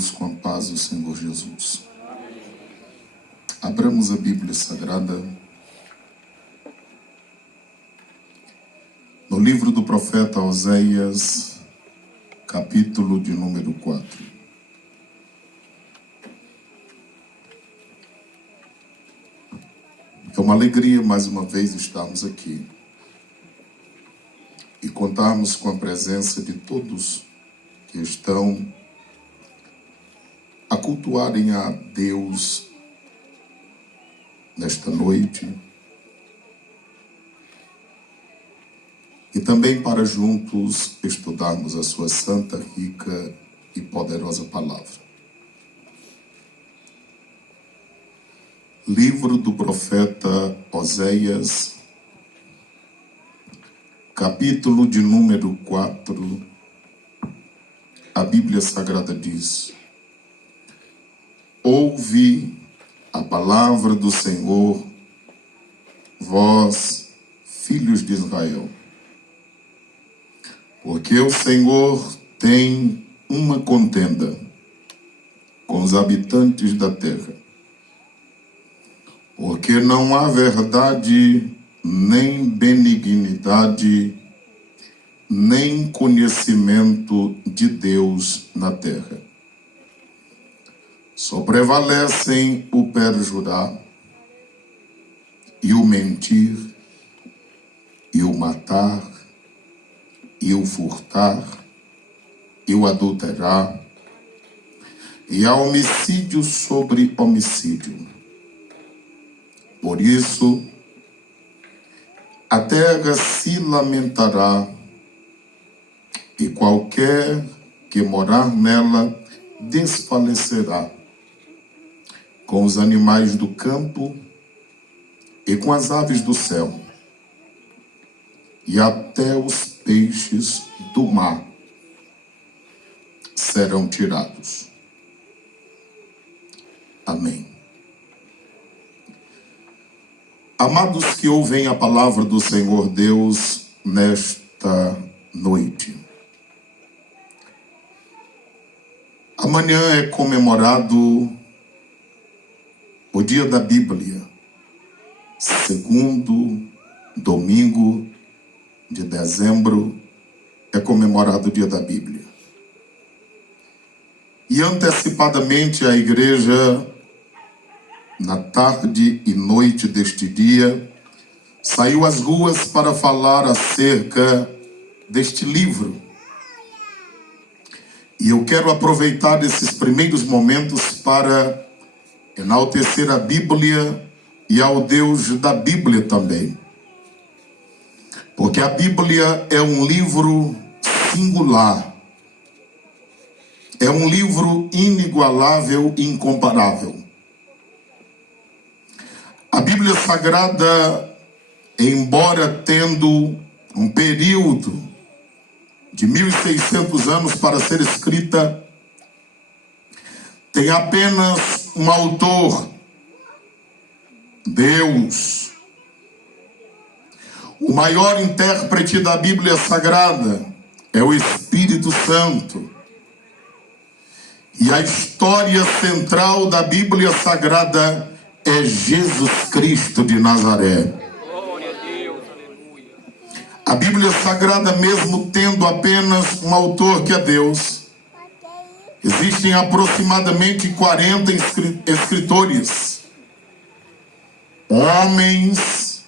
todos com a paz do Senhor Jesus. Abramos a Bíblia Sagrada no livro do profeta Oséias, capítulo de número 4. É uma alegria mais uma vez estarmos aqui e contarmos com a presença de todos que estão a cultuarem a Deus nesta noite e também para juntos estudarmos a sua santa, rica e poderosa palavra. Livro do profeta Oséias, capítulo de número 4, a Bíblia Sagrada diz: ouve a palavra do Senhor, vós, filhos de Israel. Porque o Senhor tem uma contenda com os habitantes da terra. Porque não há verdade, nem benignidade, nem conhecimento de Deus na terra. Só prevalecem o perjurar, e o mentir, e o matar, e o furtar, e o adulterar, e há homicídio sobre homicídio. Por isso, a terra se lamentará, e qualquer que morar nela desfalecerá, com os animais do campo e com as aves do céu, e até os peixes do mar serão tirados. Amém. Amados que ouvem a palavra do Senhor Deus nesta noite, amanhã é comemorado o dia da Bíblia, segundo domingo de dezembro é comemorado o dia da Bíblia. E antecipadamente a igreja, na tarde e noite deste dia, saiu às ruas para falar acerca deste livro. E eu quero aproveitar esses primeiros momentos para enaltecer a Bíblia e ao Deus da Bíblia também. Porque a Bíblia é um livro singular. É um livro inigualável e incomparável. A Bíblia Sagrada, embora tendo um período de 1.600 anos para ser escrita, tem apenas um autor, Deus. O maior intérprete da Bíblia Sagrada é o Espírito Santo. E a história central da Bíblia Sagrada é Jesus Cristo de Nazaré. A Bíblia Sagrada, mesmo tendo apenas um autor que é Deus, existem aproximadamente 40 escritores, homens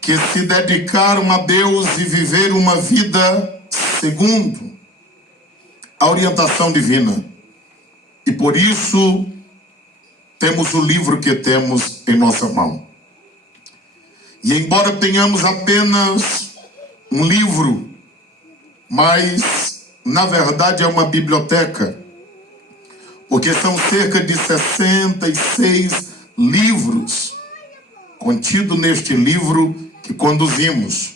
que se dedicaram a Deus e viveram uma vida segundo a orientação divina. E por isso temos o livro que temos em nossa mão. E embora tenhamos apenas um livro, mas na verdade é uma biblioteca, porque são cerca de 66 livros contidos neste livro que conduzimos.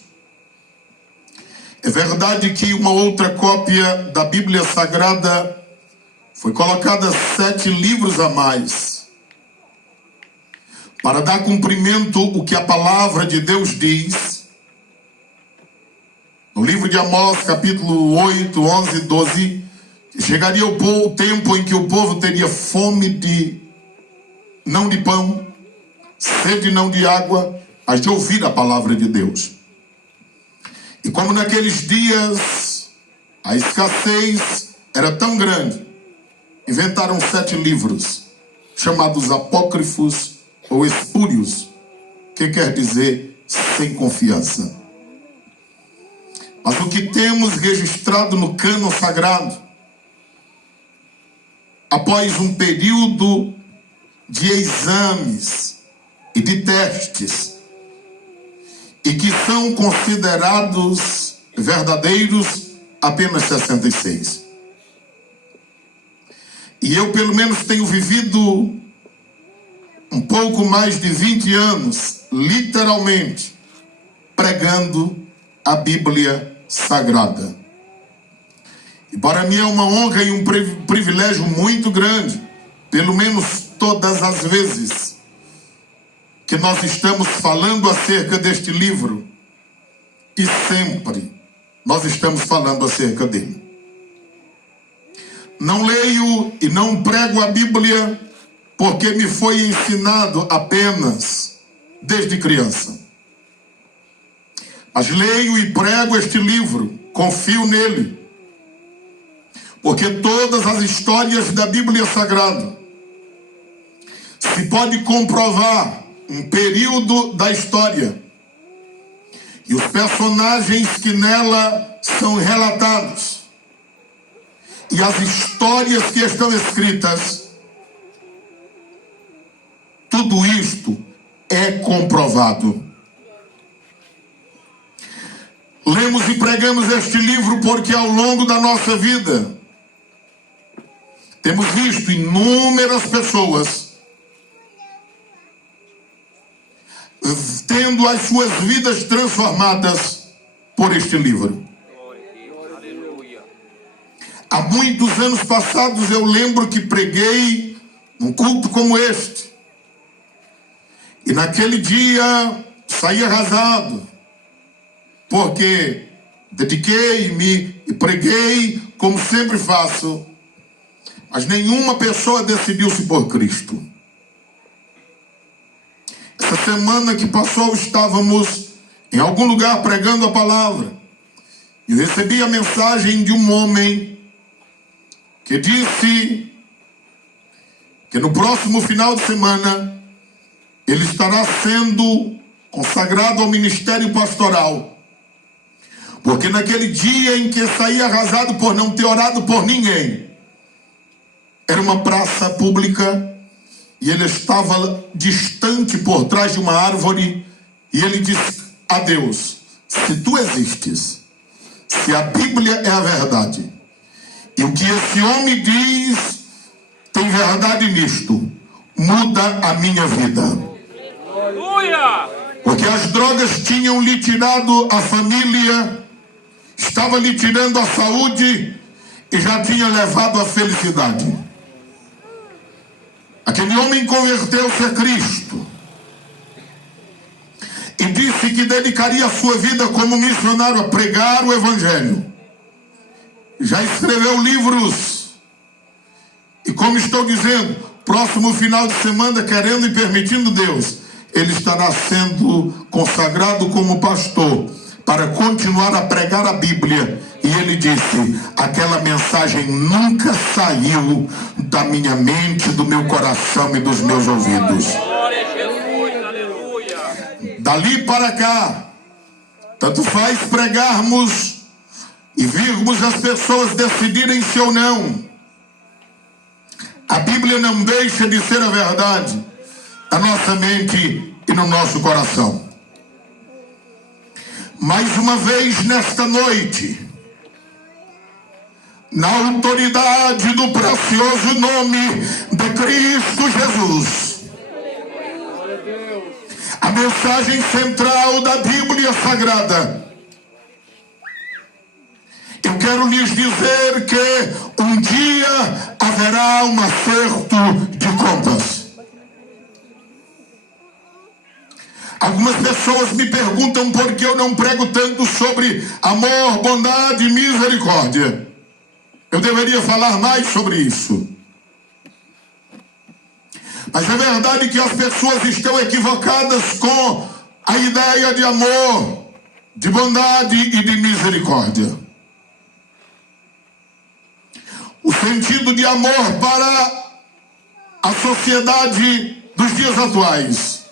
É verdade que uma outra cópia da Bíblia Sagrada foi colocada 7 livros a mais, para dar cumprimento ao que a palavra de Deus diz No livro de Amós, capítulo 8, 11 e 12, Chegaria o tempo em que o povo teria fome não de pão, sede não de água, mas de ouvir a palavra de Deus. E como naqueles dias a escassez era tão grande, inventaram 7 livros, chamados apócrifos ou espúrios, que quer dizer sem confiança. Mas o que temos registrado no cânon sagrado, após um período de exames e de testes, e que são considerados verdadeiros, apenas 66. E eu pelo menos tenho vivido um pouco mais de 20 anos, literalmente, pregando a Bíblia Sagrada. E para mim é uma honra e um privilégio muito grande, pelo menos todas as vezes que nós estamos falando acerca deste livro, e sempre nós estamos falando acerca dele. Não leio e não prego a Bíblia porque me foi ensinado apenas desde criança. Mas leio e prego este livro, confio nele, porque todas as histórias da Bíblia Sagrada se pode comprovar um período da história e os personagens que nela são relatados e as histórias que estão escritas, tudo isto é comprovado. Lemos e pregamos este livro porque ao longo da nossa vida temos visto inúmeras pessoas tendo as suas vidas transformadas por este livro. Há muitos anos passados eu lembro que preguei num culto como este. E naquele dia saí arrasado, porque dediquei-me e preguei como sempre faço, mas nenhuma pessoa decidiu-se por Cristo. Essa semana que passou estávamos em algum lugar pregando a palavra e eu recebi a mensagem de um homem que disse que no próximo final de semana ele estará sendo consagrado ao ministério pastoral, porque naquele dia em que saía arrasado por não ter orado por ninguém, era uma praça pública e ele estava distante por trás de uma árvore e ele disse a Deus: se tu existes, se a Bíblia é a verdade e o que esse homem diz tem verdade nisto, muda a minha vida. Porque as drogas tinham lhe tirado a família, estava lhe tirando a saúde e já tinha levado a felicidade. Aquele homem converteu-se a Cristo e disse que dedicaria a sua vida como missionário a pregar o Evangelho. Já escreveu livros e, como estou dizendo, próximo final de semana, querendo e permitindo Deus, ele estará sendo consagrado como pastor para continuar a pregar a Bíblia. E ele disse: aquela mensagem nunca saiu da minha mente, do meu coração e dos meus ouvidos. Dali para cá, tanto faz pregarmos e virmos as pessoas decidirem se ou não, a Bíblia não deixa de ser a verdade na nossa mente e no nosso coração. Mais uma vez nesta noite, na autoridade do precioso nome de Cristo Jesus, a mensagem central da Bíblia Sagrada, eu quero lhes dizer que um dia haverá um acerto de contas. Algumas pessoas me perguntam por que eu não prego tanto sobre amor, bondade e misericórdia. Eu deveria falar mais sobre isso. Mas é verdade que as pessoas estão equivocadas com a ideia de amor, de bondade e de misericórdia. O sentido de amor para a sociedade dos dias atuais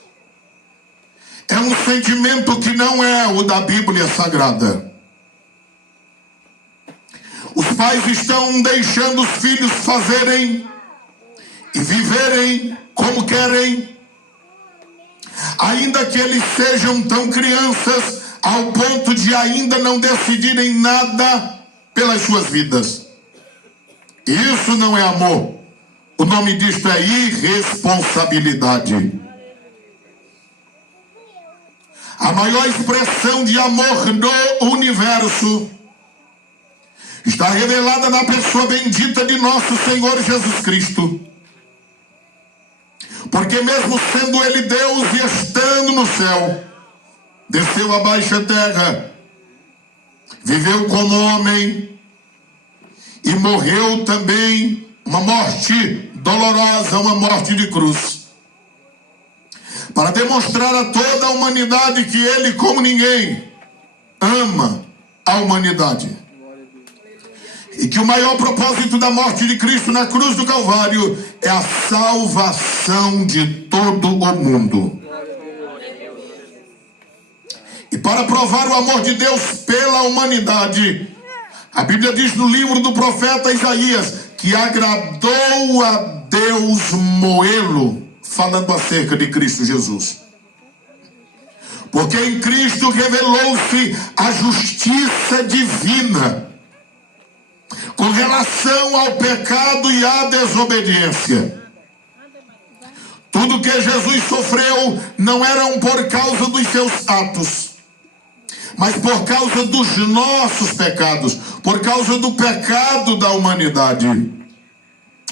é um sentimento que não é o da Bíblia Sagrada. Os pais estão deixando os filhos fazerem e viverem como querem, ainda que eles sejam tão crianças ao ponto de ainda não decidirem nada pelas suas vidas. Isso não é amor. O nome disto é irresponsabilidade. A maior expressão de amor no universo está revelada na pessoa bendita de nosso Senhor Jesus Cristo. Porque mesmo sendo Ele Deus e estando no céu, desceu à baixa terra, viveu como homem e morreu também uma morte dolorosa, uma morte de cruz, para demonstrar a toda a humanidade que Ele, como ninguém, ama a humanidade. E que o maior propósito da morte de Cristo na cruz do Calvário é a salvação de todo o mundo. E para provar o amor de Deus pela humanidade, a Bíblia diz no livro do profeta Isaías que agradou a Deus moê-lo, falando acerca de Cristo Jesus. Porque em Cristo revelou-se a justiça divina com relação ao pecado e à desobediência. Tudo que Jesus sofreu não eram por causa dos seus atos, mas por causa dos nossos pecados, por causa do pecado da humanidade.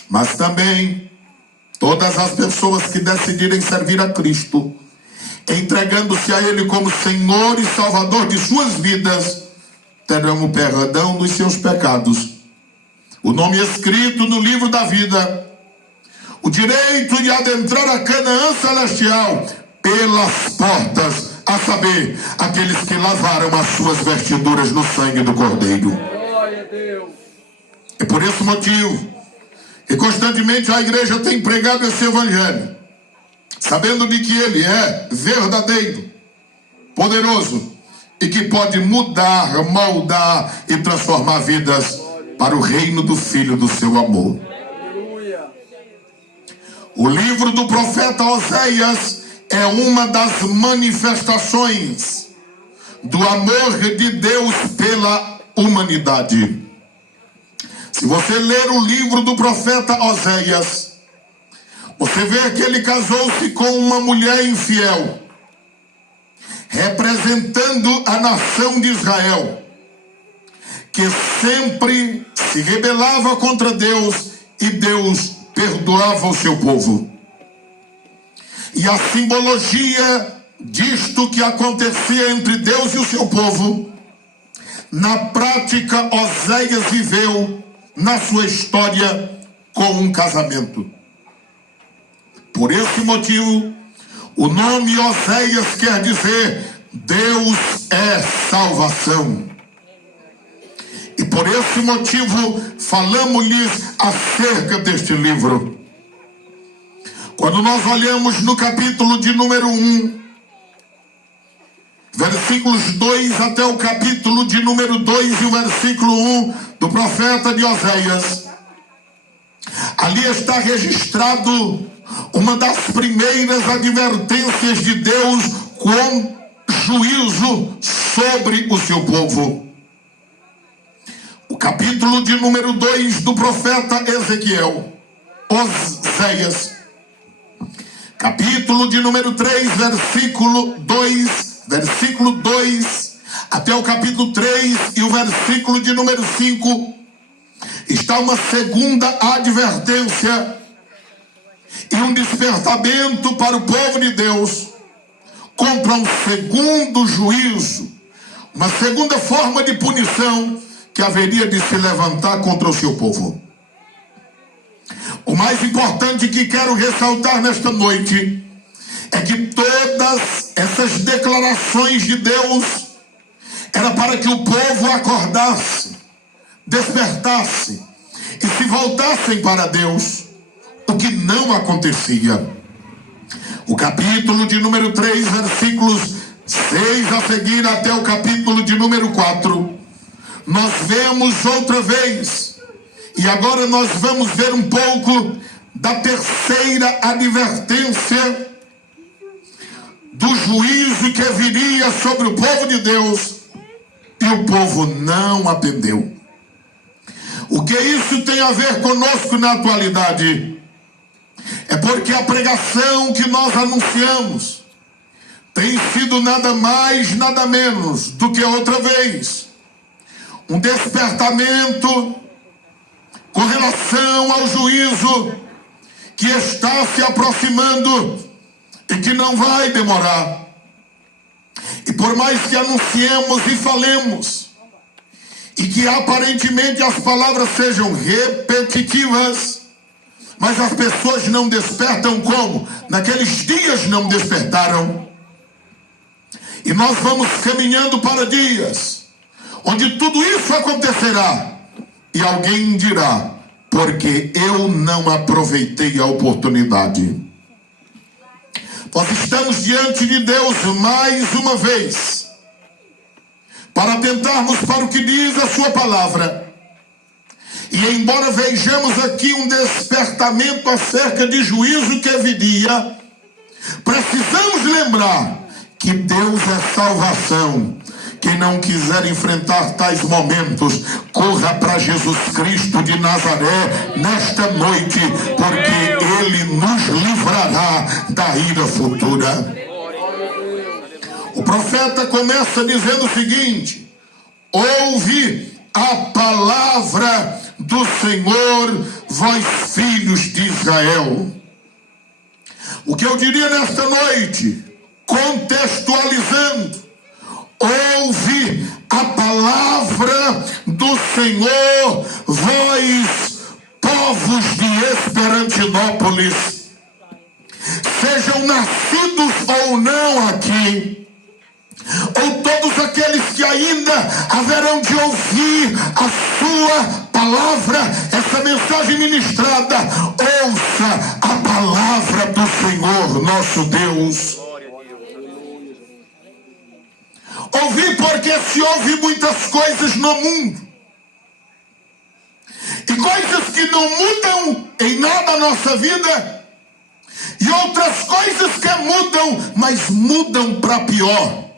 Mas também todas as pessoas que decidirem servir a Cristo, entregando-se a Ele como Senhor e Salvador de suas vidas, terão o perdão dos seus pecados, o nome escrito no livro da vida, o direito de adentrar a Canaã celestial pelas portas, a saber, aqueles que lavaram as suas vestiduras no sangue do Cordeiro. Glória a Deus. É por esse motivo que constantemente a igreja tem pregado esse evangelho, sabendo de que ele é verdadeiro, poderoso e que pode mudar, moldar e transformar vidas para o reino do Filho do seu amor. Aleluia. O livro do profeta Oséias é uma das manifestações do amor de Deus pela humanidade. Se você ler o livro do profeta Oséias, você vê que ele casou-se com uma mulher infiel, representando a nação de Israel, que sempre se rebelava contra Deus e Deus perdoava o seu povo. E a simbologia disto que acontecia entre Deus e o seu povo, na prática Oséias viveu na sua história com um casamento. Por esse motivo, o nome Oséias quer dizer Deus é salvação. E por esse motivo falamos-lhes acerca deste livro. Quando nós olhamos no capítulo de número 1, versículos 2 até o capítulo de número 2 e o versículo 1 do profeta de Oséias, ali está registrado uma das primeiras advertências de Deus com juízo sobre o seu povo. O capítulo de número 2 do profeta Ezequiel, Oséias, capítulo de número 3, versículo 2 até o capítulo 3 e o versículo de número 5, está uma segunda advertência e um despertamento para o povo de Deus contra um segundo juízo, uma segunda forma de punição que haveria de se levantar contra o seu povo. O mais importante que quero ressaltar nesta noite é que todas essas declarações de Deus era para que o povo acordasse, despertasse e se voltassem para Deus, o que não acontecia. O capítulo de número 3, versículos 6 a seguir até o capítulo de número 4, nós vemos outra vez, e agora nós vamos ver um pouco da terceira advertência do juízo que viria sobre o povo de Deus, e o povo não atendeu. O que isso tem a ver conosco na atualidade? É porque a pregação que nós anunciamos tem sido nada mais, nada menos do que outra vez um despertamento com relação ao juízo que está se aproximando e que não vai demorar. E por mais que anunciemos e falemos, e que aparentemente as palavras sejam repetitivas, mas as pessoas não despertam como? Naqueles dias não despertaram. E nós vamos caminhando para dias onde tudo isso acontecerá. E alguém dirá, porque eu não aproveitei a oportunidade. Nós estamos diante de Deus mais uma vez, para atentarmos para o que diz a sua palavra. E embora vejamos aqui um despertamento acerca de juízo que viria, precisamos lembrar que Deus é salvação. Quem não quiser enfrentar tais momentos, corra para Jesus Cristo de Nazaré nesta noite, porque Ele nos livrará da ira futura. O profeta começa dizendo o seguinte: ouve a palavra do Senhor, vós filhos de Israel. O que eu diria nesta noite, contextualizando, ouve a palavra do Senhor, vós, povos de Esperantinópolis, sejam nascidos ou não aqui, ou todos aqueles que ainda haverão de ouvir a sua palavra, essa mensagem ministrada, ouça a palavra do Senhor nosso Deus. Ouvir, porque se ouve muitas coisas no mundo, e coisas que não mudam em nada a nossa vida, e outras coisas que mudam, mas mudam para pior.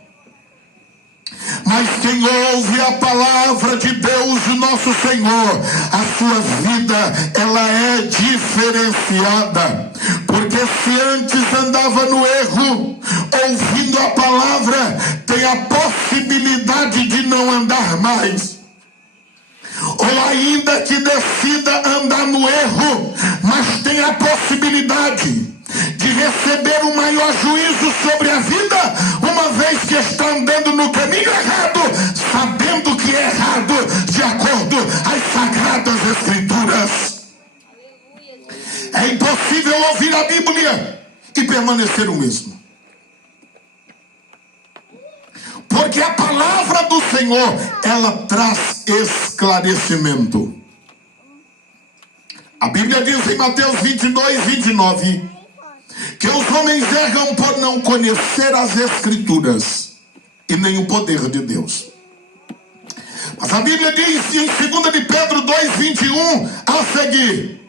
Mas quem ouve a palavra de Deus, o nosso Senhor, a sua vida, ela é diferenciada. Porque se antes andava no erro, ouvindo a palavra, tem a possibilidade de não andar mais. Ou ainda que decida andar no erro, mas tem a possibilidade de receber o maior juízo sobre a vida, uma vez que está andando no caminho errado, sabendo que é errado, de acordo às sagradas escrituras. É impossível ouvir a Bíblia e permanecer o mesmo, porque a palavra do Senhor, ela traz esclarecimento. A Bíblia diz em Mateus 22, 29, que os homens erram por não conhecer as Escrituras e nem o poder de Deus. Mas a Bíblia diz em 2 de Pedro 2, 21 a seguir,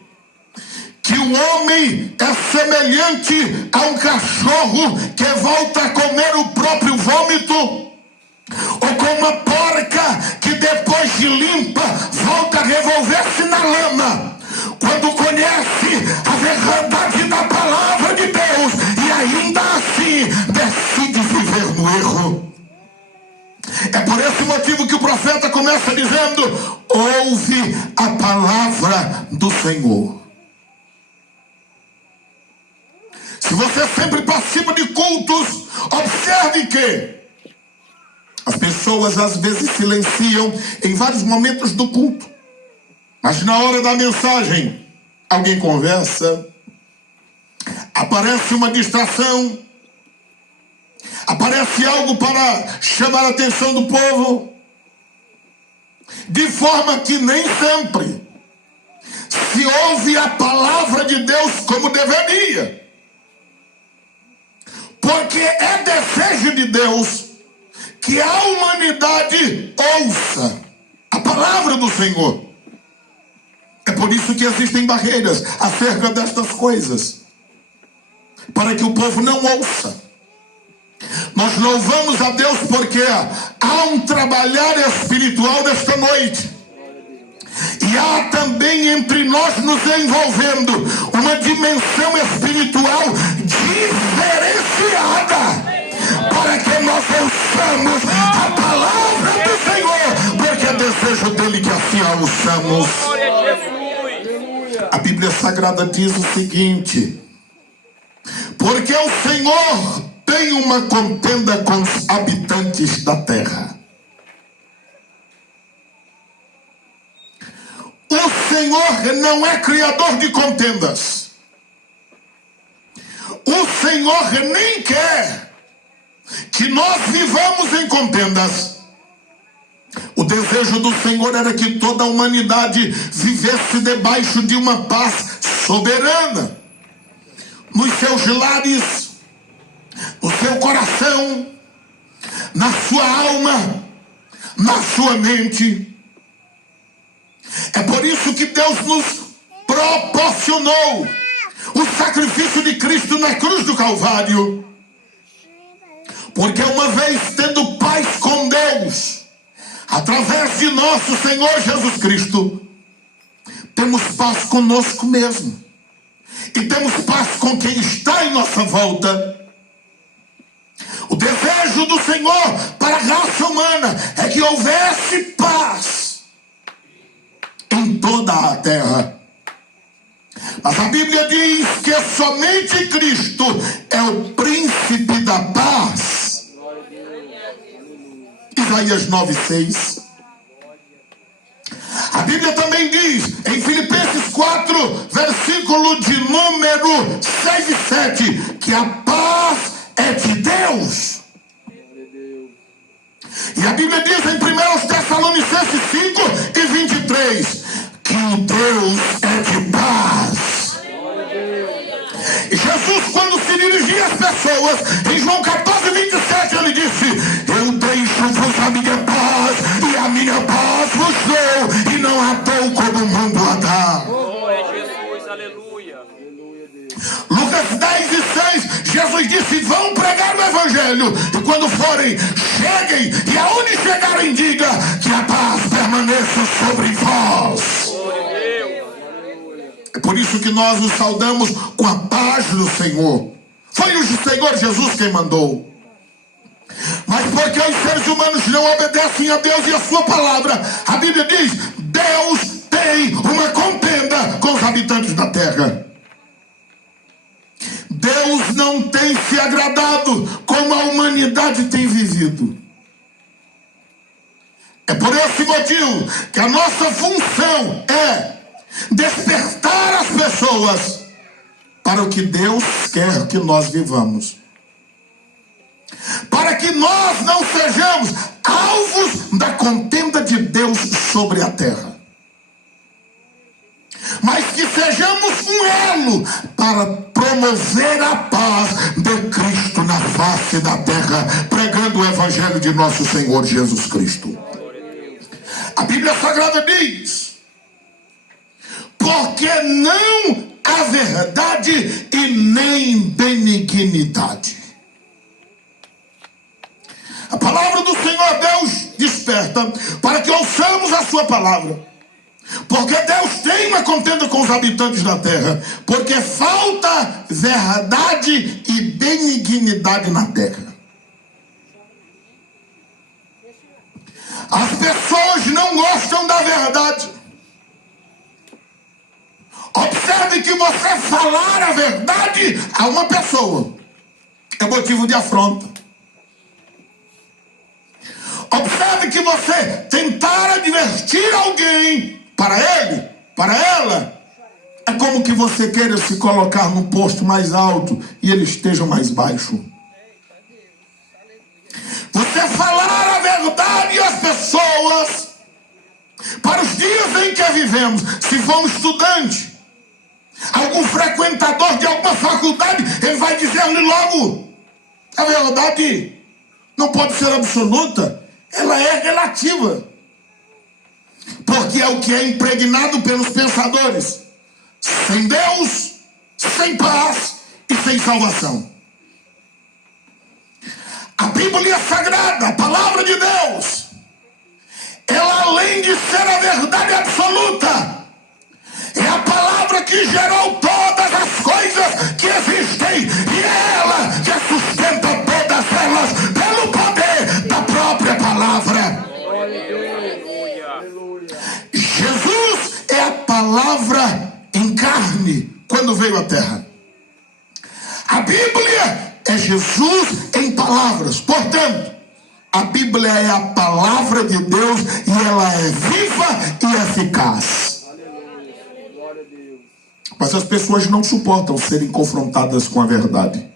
que o homem é semelhante a um cachorro que volta a comer o próprio vômito, ou com uma porca que depois de limpa volta a revolver-se na lama. Quando conhece a verdade da palavra de Deus e ainda assim decide viver no erro. É por esse motivo que o profeta começa dizendo: ouve a palavra do Senhor. Se você sempre participa de cultos, observe que As pessoas às vezes silenciam em vários momentos do culto, mas na hora da mensagem, alguém conversa, aparece uma distração, aparece algo para chamar a atenção do povo, de forma que nem sempre se ouve a palavra de Deus como deveria. Porque é desejo de Deus que a humanidade ouça a palavra do Senhor. É por isso que existem barreiras acerca destas coisas, para que o povo não ouça. Nós louvamos a Deus porque há um trabalhar espiritual nesta noite. E há também entre nós nos envolvendo uma dimensão espiritual diferenciada, para que nós ouçamos a palavra do Senhor, porque é desejo dele que assim a ouçamos. A Bíblia Sagrada diz o seguinte: porque o Senhor tem uma contenda com os habitantes da terra. O Senhor não é criador de contendas. O Senhor nem quer que nós vivamos em contendas. O desejo do Senhor era que toda a humanidade vivesse debaixo de uma paz soberana, nos seus lares, no seu coração, na sua alma, na sua mente. É por isso que Deus nos proporcionou o sacrifício de Cristo na cruz do Calvário. Porque uma vez tendo paz com Deus, através de nosso Senhor Jesus Cristo, temos paz conosco mesmo. E temos paz com quem está em nossa volta. O desejo do Senhor para a raça humana é que houvesse paz em toda a terra. Mas a Bíblia diz que somente Cristo é o príncipe da paz. Isaías 9:6. A Bíblia também diz em Filipenses 4, versículo de número 6 e 7, que a paz é de Deus. E a Bíblia diz em 1 Tessalonicenses 5 e 23, que o Deus é de paz. E Jesus, quando se dirigia às pessoas, em João 14, 27, ele disse: eu deixo-vos a minha paz, e a minha paz vos dou, e não a dou como o mundo a dá. Jesus, aleluia. Lucas 10 e 6, Jesus disse: vão pregar o Evangelho, e quando forem, cheguem, e aonde chegarem, diga que a paz permaneça sobre vós. É por isso que nós os saudamos com a paz do Senhor. Foi o Senhor Jesus quem mandou. Mas porque os seres humanos não obedecem a Deus e a sua palavra, a Bíblia diz: Deus tem uma contenda com os habitantes da terra. Deus não tem se agradado como a humanidade tem vivido. É por esse motivo que a nossa função é despertar as pessoas para o que Deus quer que nós vivamos. Para que nós não sejamos alvos da contenda de Deus sobre a terra, mas que sejamos um elo para promover a paz de Cristo na face da terra, pregando o Evangelho de nosso Senhor Jesus Cristo. A Bíblia Sagrada diz: porque não há verdade e nem benignidade. A palavra do Senhor Deus desperta para que ouçamos a sua palavra. Porque Deus tem uma contenda com os habitantes da terra. Porque falta verdade e benignidade na terra. As pessoas não gostam da verdade. Observe que você falar a verdade a uma pessoa é motivo de afronta. breve que você tentar advertir alguém, para ele, para ela, é como que você queira se colocar num posto mais alto e ele esteja mais baixo. Você falar a verdade às pessoas para os dias em que vivemos. Se for um estudante, algum frequentador de alguma faculdade, ele vai dizer-lhe logo: a verdade não pode ser absoluta, ela é relativa. Porque é o que é impregnado pelos pensadores. Sem Deus, sem paz e sem salvação. A Bíblia Sagrada, a palavra de Deus, ela, além de ser a verdade absoluta, é a palavra que gerou todas as coisas que existem, e é ela que sustenta todas elas pelo poder da própria palavra. Jesus é a palavra em carne quando veio à terra. A Bíblia é Jesus em palavras. Portanto, a Bíblia é a palavra de Deus e ela é viva e eficaz. Mas as pessoas não suportam serem confrontadas com a verdade.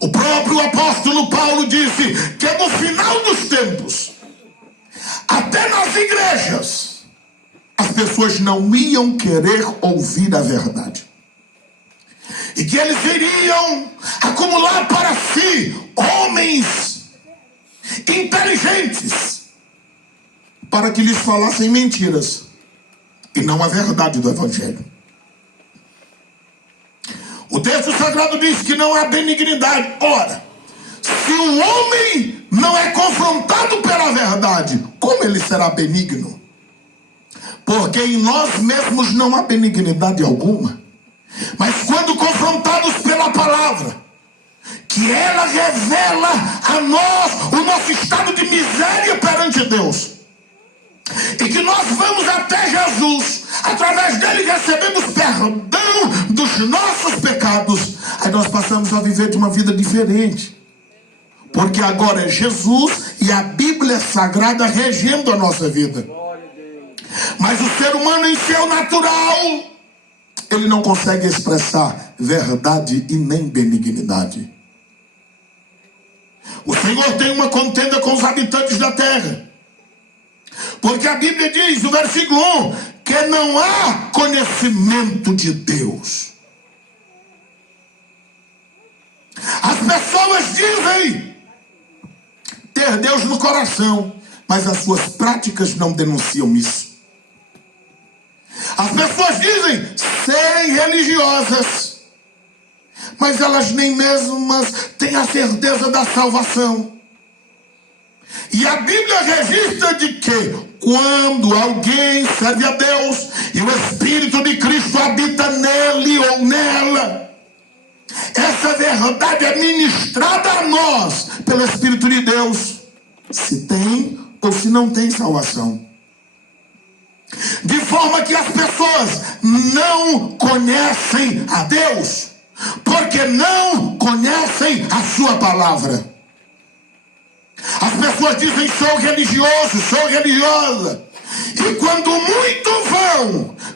O próprio apóstolo Paulo disse que no final dos tempos, até nas igrejas, as pessoas não iam querer ouvir a verdade. E que eles iriam acumular para si homens inteligentes para que lhes falassem mentiras e não a verdade do Evangelho. O texto sagrado diz que não há benignidade. Ora, se o homem não é confrontado pela verdade, como ele será benigno? Porque em nós mesmos não há benignidade alguma. Mas quando confrontados pela palavra, que ela revela a nós o nosso estado de miséria perante Deus, e que nós vamos até Jesus, através dele recebemos perdão dos nossos pecados, aí nós passamos a viver de uma vida diferente. Porque agora é Jesus e a Bíblia Sagrada regendo a nossa vida. Mas o ser humano em seu natural, ele não consegue expressar verdade e nem benignidade. O Senhor tem uma contenda com os habitantes da terra. Porque a Bíblia diz, no versículo 1, que não há conhecimento de Deus. As pessoas dizem ter Deus no coração, mas as suas práticas não denunciam isso. As pessoas dizem serem religiosas, mas elas nem mesmas têm a certeza da salvação. E a Bíblia registra de que quando alguém serve a Deus e o Espírito de Cristo habita nele ou nela, essa verdade é ministrada a nós pelo Espírito de Deus, se tem ou se não tem salvação. De forma que as pessoas não conhecem a Deus, porque não conhecem a sua palavra. As pessoas dizem, sou religioso, sou religiosa. E quando muito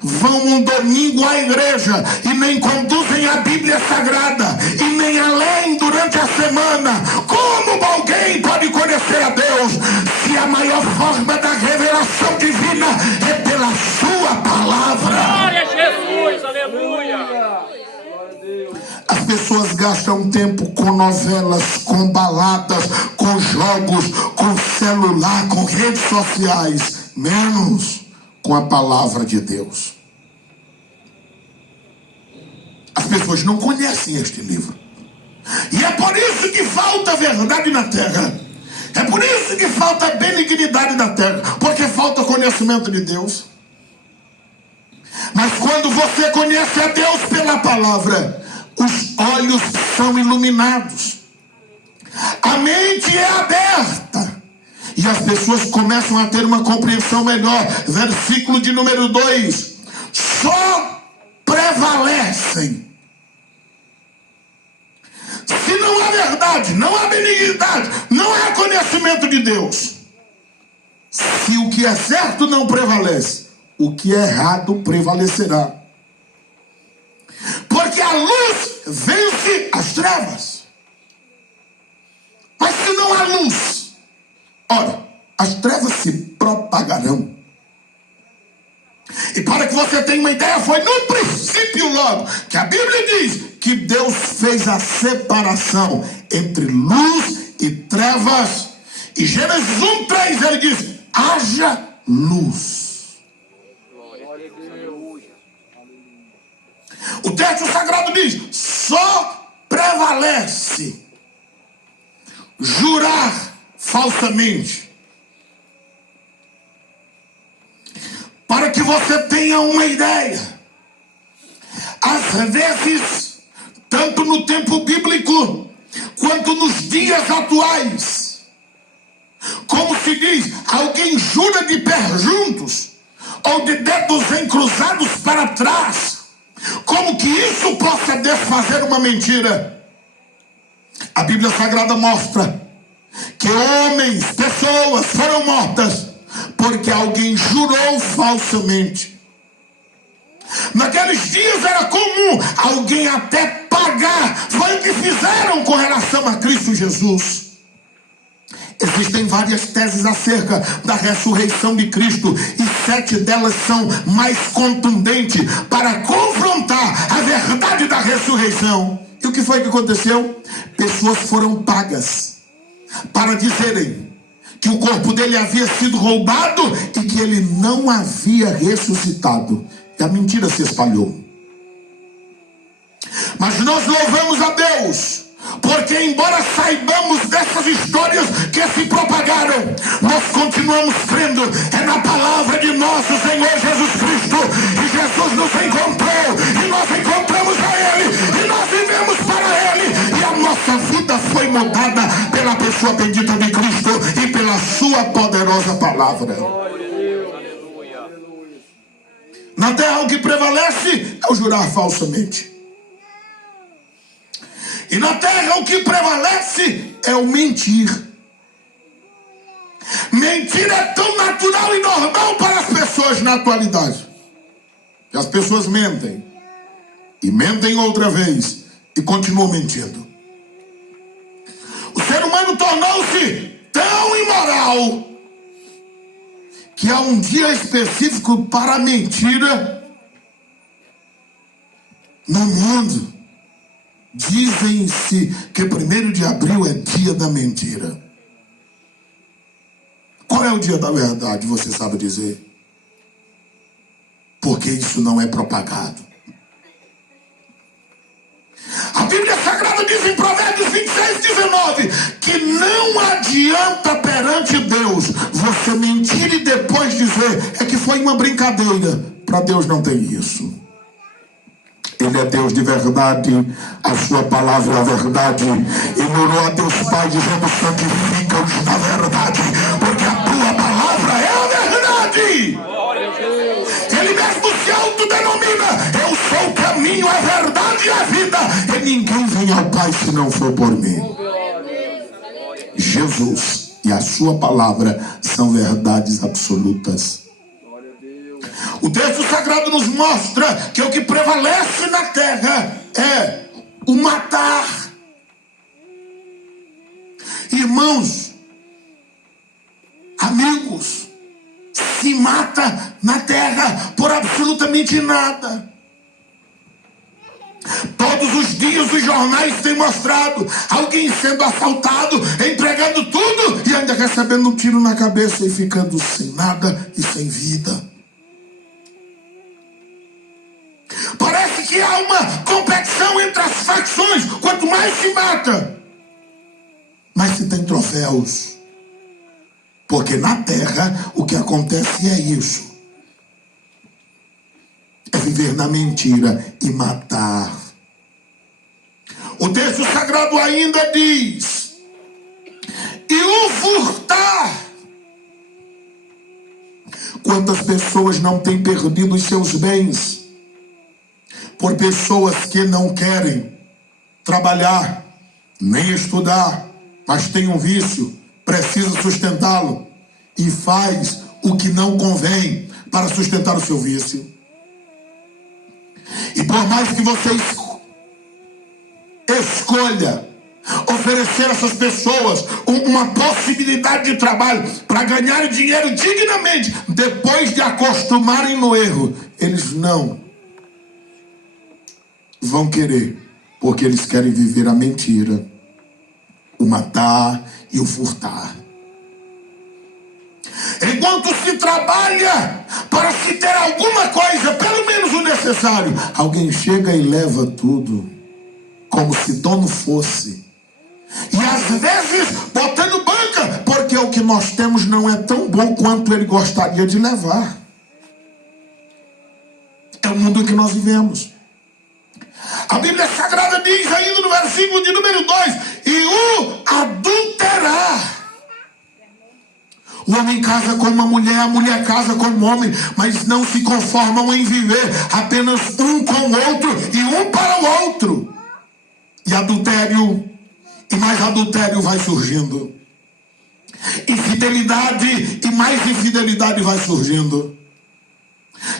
vão um domingo à igreja e nem conduzem a Bíblia Sagrada e nem além durante a semana, como alguém pode conhecer a Deus se a maior forma da revelação divina é pela sua palavra? Glória a Jesus, aleluia. As pessoas gastam tempo com novelas, com baladas, com jogos, com celular, com redes sociais, menos com a palavra de Deus. As pessoas não conhecem este livro. E é por isso que falta verdade na terra. É por isso que falta benignidade na terra. Porque falta conhecimento de Deus. Mas quando você conhece a Deus pela palavra, os olhos são iluminados, a mente é aberta e as pessoas começam a ter uma compreensão melhor. Versículo de número 2: só prevalecem. Se não há verdade, não há benignidade, não há conhecimento de Deus, Se o que é certo não prevalece, o que é errado prevalecerá. Porque a luz vence as trevas. Mas se não há luz, ora, as trevas se propagarão. E para que você tenha uma ideia, foi no princípio logo que a Bíblia diz que Deus fez a separação entre luz e trevas. E Gênesis 1:3 ele diz: haja luz. O texto sagrado diz: só prevalece jurar falsamente. Para que você tenha uma ideia, às vezes, tanto no tempo bíblico, quanto nos dias atuais, como se diz, alguém jura de pés juntos, ou de dedos encruzados para trás, como que isso possa desfazer uma mentira? A Bíblia Sagrada mostra que homens, pessoas foram mortas porque alguém jurou falsamente. Naqueles dias era comum alguém até pagar. Foi o que fizeram com relação a Cristo Jesus. Existem várias teses acerca da ressurreição de Cristo, e 7 delas são mais contundentes para confrontar a verdade da ressurreição. E o que foi que aconteceu? Pessoas foram pagas para dizerem que o corpo dele havia sido roubado e que ele não havia ressuscitado. E a mentira se espalhou. Mas nós louvamos a Deus, porque embora saibamos dessas histórias que se propagaram, nós continuamos crendo na palavra de nosso Senhor Jesus Cristo. E Jesus nos encontrou, e nós encontramos a Ele, e nós vivemos para Ele, e a nossa vida foi mudada pela pessoa bendita de Cristo e pela sua poderosa palavra. Na terra o que prevalece é o jurar falsamente. E na terra o que prevalece é o mentir. Mentir é tão natural e normal para as pessoas na atualidade, que as pessoas mentem, e mentem outra vez, e continuam mentindo. O ser humano tornou-se tão imoral que há um dia específico para a mentira no mundo. Dizem-se que 1º de abril é dia da mentira. Qual é o dia da verdade, você sabe dizer? Porque isso não é propagado. A Bíblia Sagrada diz em Provérbios 26:19 que não adianta perante Deus você mentir e depois dizer é que foi uma brincadeira. Para Deus não tem isso. Ele é Deus de verdade, a sua palavra é a verdade. E orou a Deus Pai dizendo: santifica-os na verdade, porque a tua palavra é a verdade. Ele mesmo se autodenomina: eu sou o caminho, a verdade e a vida, e ninguém vem ao Pai se não for por mim. Jesus e a sua palavra são verdades absolutas. O texto sagrado nos mostra que o que prevalece na terra é o matar. Irmãos, amigos, se mata na terra por absolutamente nada. Todos os dias os jornais têm mostrado alguém sendo assaltado, entregando tudo e ainda recebendo um tiro na cabeça e ficando sem nada e sem vida. Parece que há uma competição entre as facções. Quanto mais se mata, mais se tem troféus. Porque na terra o que acontece é isso. É viver na mentira e matar. O texto sagrado ainda diz: e o furtar. Quantas pessoas não têm perdido os seus bens por pessoas que não querem trabalhar, nem estudar, mas têm um vício, precisa sustentá-lo, e faz o que não convém para sustentar o seu vício. E por mais que você escolha oferecer a essas pessoas uma possibilidade de trabalho para ganhar dinheiro dignamente, depois de acostumarem no erro, eles não vão querer, porque eles querem viver a mentira, o matar e o furtar. Enquanto se trabalha para se ter alguma coisa, pelo menos o necessário, alguém chega e leva tudo, como se dono fosse. E às vezes botando banca, porque o que nós temos não é tão bom quanto ele gostaria de levar. É o mundo em que nós vivemos. A Bíblia Sagrada diz ainda no versículo de número 2: e o adulterar. O homem casa com uma mulher, a mulher casa com um homem, mas não se conformam em viver apenas um com o outro e um para o outro. E adultério, e mais adultério vai surgindo. Infidelidade, e mais infidelidade vai surgindo.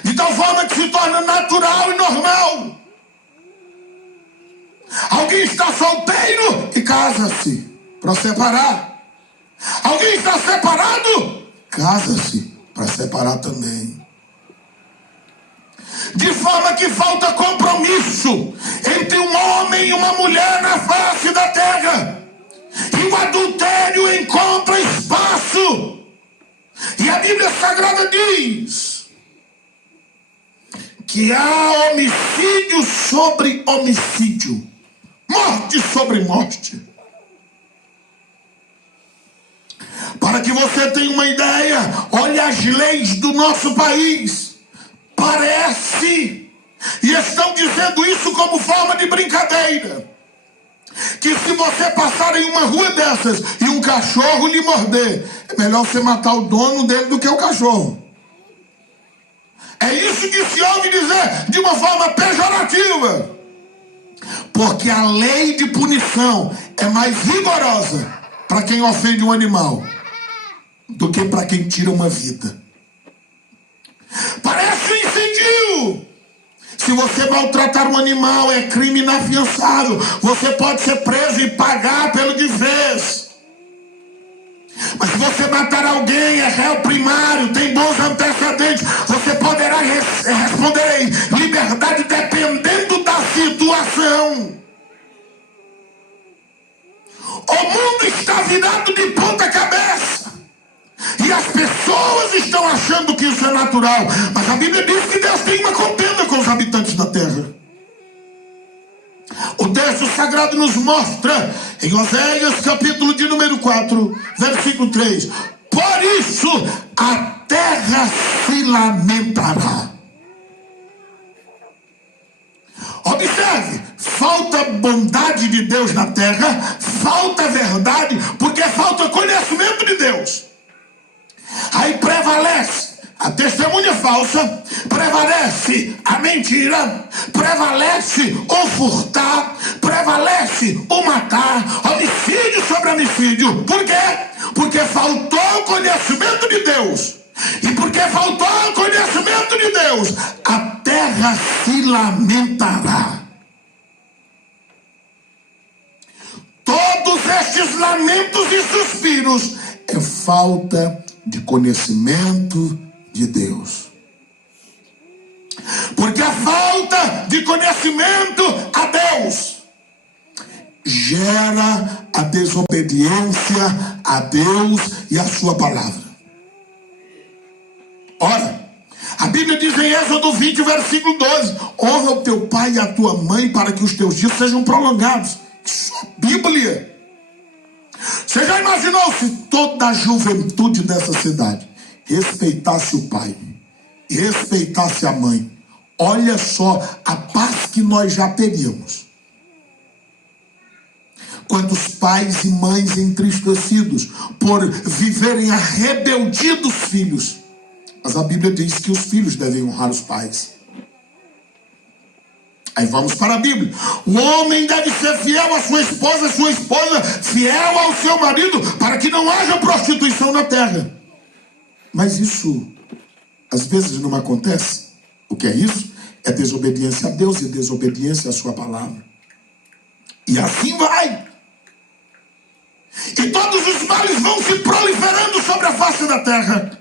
De tal forma que se torna natural e normal. Alguém está solteiro e casa-se para separar. Alguém está separado, casa-se para separar também. De forma que falta compromisso entre um homem e uma mulher na face da terra. E o adultério encontra espaço. E a Bíblia Sagrada diz que há homicídio sobre homicídio, morte sobre morte. Para que você tenha uma ideia, olha as leis do nosso país. Parece, e estão dizendo isso como forma de brincadeira, que se você passar em uma rua dessas e um cachorro lhe morder, é melhor você matar o dono dele do que o cachorro. É isso que se ouve dizer de uma forma pejorativa. Porque a lei de punição é mais rigorosa para quem ofende um animal do que para quem tira uma vida. Parece um incêndio. Se você maltratar um animal, é crime inafiançável. Você pode ser preso e pagar pelo que fez. Mas se você matar alguém, é réu primário, tem bons antecedentes, você poderá responder em liberdade dependendo da situação. O mundo está virado de ponta cabeça. E as pessoas estão achando que isso é natural. Mas a Bíblia diz que Deus tem uma contenda com os habitantes da terra. O texto sagrado nos mostra em Oséias capítulo de número 4, versículo 3: por isso a terra se lamentará. Observe, falta bondade de Deus na terra, falta verdade, porque falta conhecimento de Deus. Aí prevalece a testemunha falsa, prevalece a mentira, prevalece o furtar, prevalece o matar, homicídio sobre homicídio. Por quê? Porque faltou conhecimento de Deus. E porque faltou conhecimento de Deus, a terra se lamentará. Todos estes lamentos e suspiros é falta de conhecimento de Deus. Porque a falta de conhecimento a Deus gera a desobediência a Deus e a sua palavra. Ora, a Bíblia diz em Êxodo 20, versículo 12: honra o teu pai e a tua mãe para que os teus dias sejam prolongados. Isso é Bíblia. Você já imaginou se toda a juventude dessa cidade respeitasse o pai e respeitasse a mãe? Olha só a paz que nós já teríamos. Quantos pais e mães entristecidos por viverem a rebeldia dos filhos. Mas a Bíblia diz que os filhos devem honrar os pais. Aí vamos para a Bíblia. O homem deve ser fiel à sua esposa fiel ao seu marido, para que não haja prostituição na terra. Mas isso, às vezes, não acontece. O que é isso? É desobediência a Deus e desobediência à sua palavra. E assim vai. E todos os males vão se proliferando sobre a face da terra.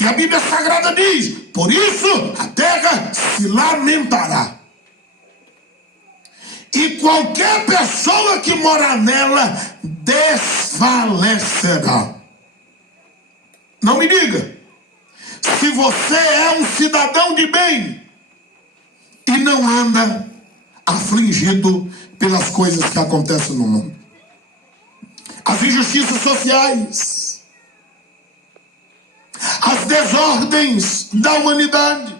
E a Bíblia Sagrada diz: por isso a terra se lamentará. E qualquer pessoa que mora nela desfalecerá. Não me diga, se você é um cidadão de bem e não anda afligido pelas coisas que acontecem no mundo, as injustiças sociais, as desordens da humanidade,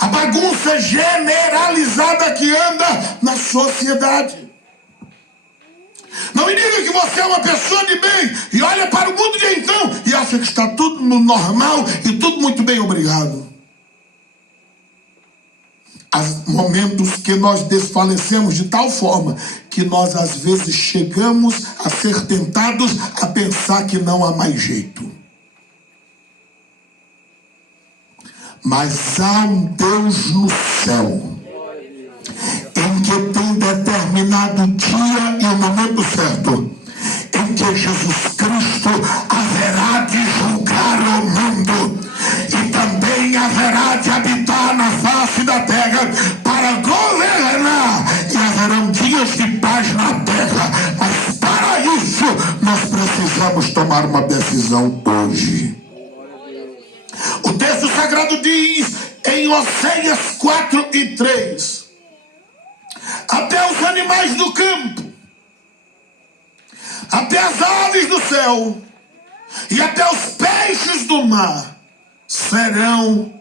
a bagunça generalizada que anda na sociedade. Não me diga que você é uma pessoa de bem e olha para o mundo de então e acha que está tudo no normal e tudo muito bem, obrigado. Há momentos que nós desfalecemos de tal forma que nós às vezes chegamos a ser tentados a pensar que não há mais jeito. Mas há um Deus no céu em que tem determinado dia e o momento certo em que Jesus Cristo haverá de julgar o mundo e também haverá de habitar na face da terra para governar, e haverão dias de paz na terra. Mas para isso nós precisamos tomar uma decisão hoje. O texto sagrado diz em Oséias 4:3: até os animais do campo, até as aves do céu e até os peixes do mar serão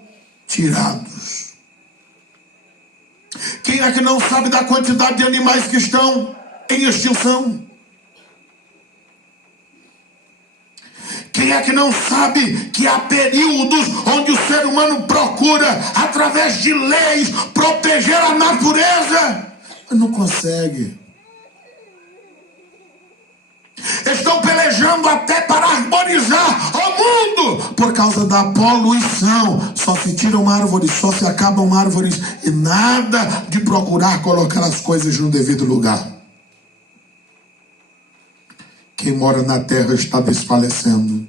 tirados. Quem é que não sabe da quantidade de animais que estão em extinção? Quem é que não sabe que há períodos onde o ser humano procura, através de leis, proteger a natureza, mas não consegue? Estão pelejando até para harmonizar o mundo por causa da poluição. Só se tiram árvores, só se acabam árvores e nada de procurar colocar as coisas no devido lugar. Quem mora na terra está desfalecendo.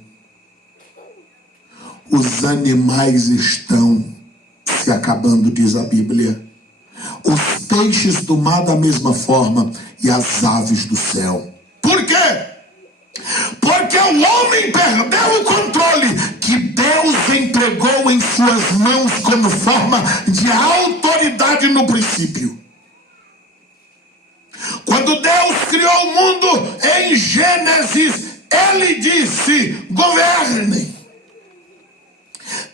Os animais estão se acabando, diz a Bíblia. Os peixes do mar da mesma forma e as aves do céu. Por quê? Porque o homem perdeu o controle que Deus entregou em suas mãos como forma de autoridade no princípio. Quando Deus criou o mundo em Gênesis, Ele disse: governem.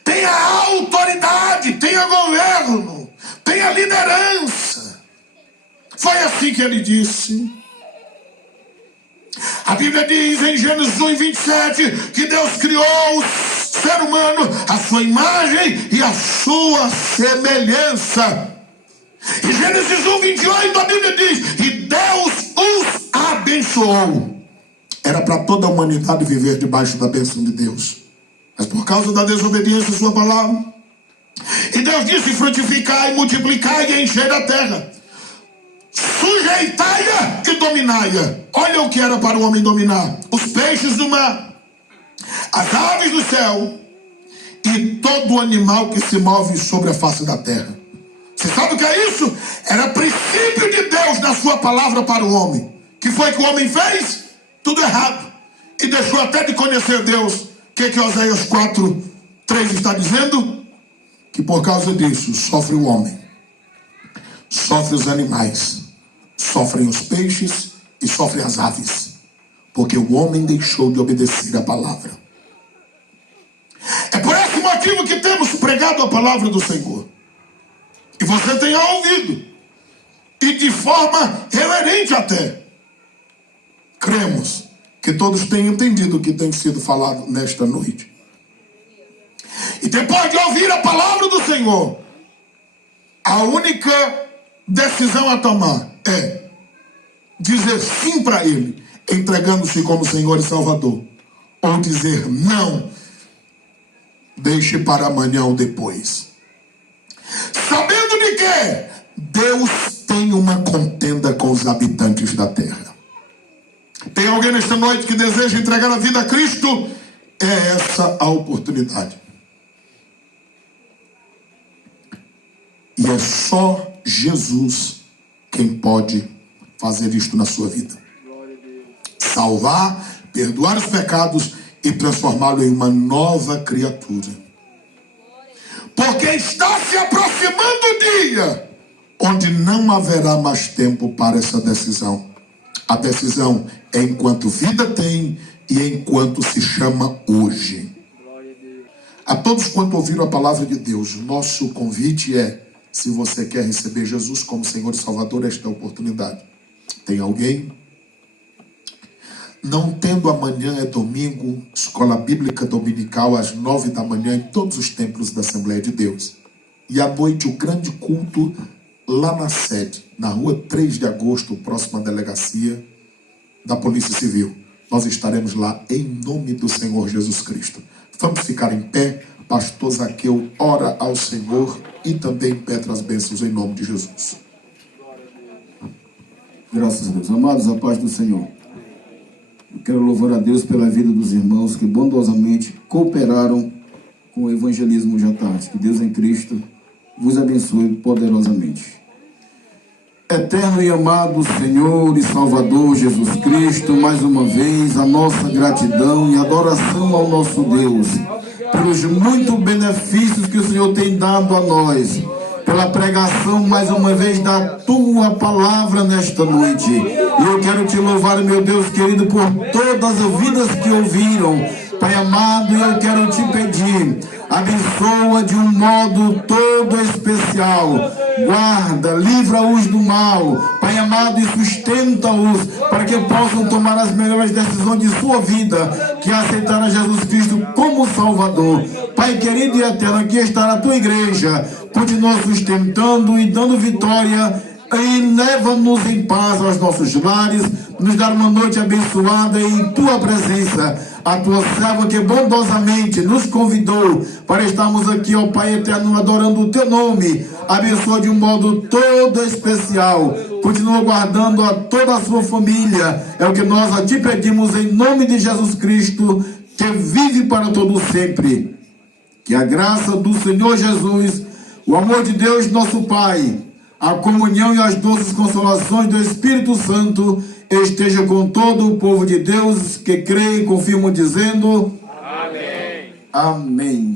Tenha autoridade, tenha governo, tenha liderança. Foi assim que Ele disse. A Bíblia diz em Gênesis 1:27 que Deus criou o ser humano à sua imagem e à sua semelhança. Em Gênesis 1:28 a Bíblia diz: e Deus os abençoou. Era para toda a humanidade viver debaixo da bênção de Deus, mas por causa da desobediência à sua palavra. E Deus disse: frutificai, multiplicai e enchei a terra, sujeitai-a e dominai-a. Olha o que era para o homem dominar: os peixes do mar, as aves do céu e todo animal que se move sobre a face da terra. Você sabe o que é isso? Era princípio de Deus na sua palavra para o homem. Que foi que o homem fez? Tudo errado. E deixou até de conhecer Deus. O que Oséias 4:3 está dizendo? Que por causa disso sofre o homem, sofre os animais, sofrem os peixes e sofrem as aves, porque o homem deixou de obedecer a palavra. É por esse motivo que temos pregado a palavra do Senhor. E você tenha ouvido, e de forma reverente até. Cremos que todos tenham entendido o que tem sido falado nesta noite. E depois de ouvir a palavra do Senhor, a única decisão a tomar é dizer sim para Ele, entregando-se como Senhor e Salvador, ou dizer não, deixe para amanhã ou depois. Sabendo de que Deus tem uma contenda com os habitantes da terra. Tem alguém nesta noite que deseja entregar a vida a Cristo? É essa a oportunidade. E é só Jesus quem pode fazer isto na sua vida. Salvar, perdoar os pecados e transformá-lo em uma nova criatura. Porque está se aproximando o dia onde não haverá mais tempo para essa decisão. A decisão é enquanto vida tem e enquanto se chama hoje. A todos quanto ouviram a palavra de Deus, nosso convite é: se você quer receber Jesus como Senhor e Salvador, esta é a oportunidade. Tem alguém? Não tendo amanhã é domingo, escola bíblica dominical às 9 da manhã em todos os templos da Assembleia de Deus. E à noite o grande culto lá na sede, na rua 3 de agosto, próxima à delegacia da Polícia Civil. Nós estaremos lá em nome do Senhor Jesus Cristo. Vamos ficar em pé. Pastor Zaqueu ora ao Senhor e também petra as bênçãos em nome de Jesus. Graças a Deus. Amados, a paz do Senhor. Eu quero louvar a Deus pela vida dos irmãos que bondosamente cooperaram com o evangelismo hoje à tarde. Que Deus em Cristo vos abençoe poderosamente. Eterno e amado Senhor e Salvador Jesus Cristo, mais uma vez a nossa gratidão e adoração ao nosso Deus pelos muitos benefícios que o Senhor tem dado a nós, pela pregação mais uma vez da Tua Palavra nesta noite. E eu quero Te louvar, meu Deus querido, por todas as vidas que ouviram. Pai amado, eu quero Te pedir, abençoa de um modo todo especial, guarda, livra-os do mal, Pai amado, e sustenta-os para que possam tomar as melhores decisões de sua vida, que é aceitar a Jesus Cristo como Salvador. Pai querido e eterno, aqui está a Tua igreja, continua sustentando e dando vitória, e leva-nos em paz aos nossos lares, nos dar uma noite abençoada em Tua presença. A Tua serva que bondosamente nos convidou para estarmos aqui, ó Pai eterno, adorando o Teu nome, abençoa de um modo todo especial, continua guardando a toda a sua família, é o que nós Te pedimos em nome de Jesus Cristo, que vive para todo sempre. Que a graça do Senhor Jesus, o amor de Deus nosso Pai, a comunhão e as doces consolações do Espírito Santo esteja com todo o povo de Deus que crê e confirma dizendo amém. Amém.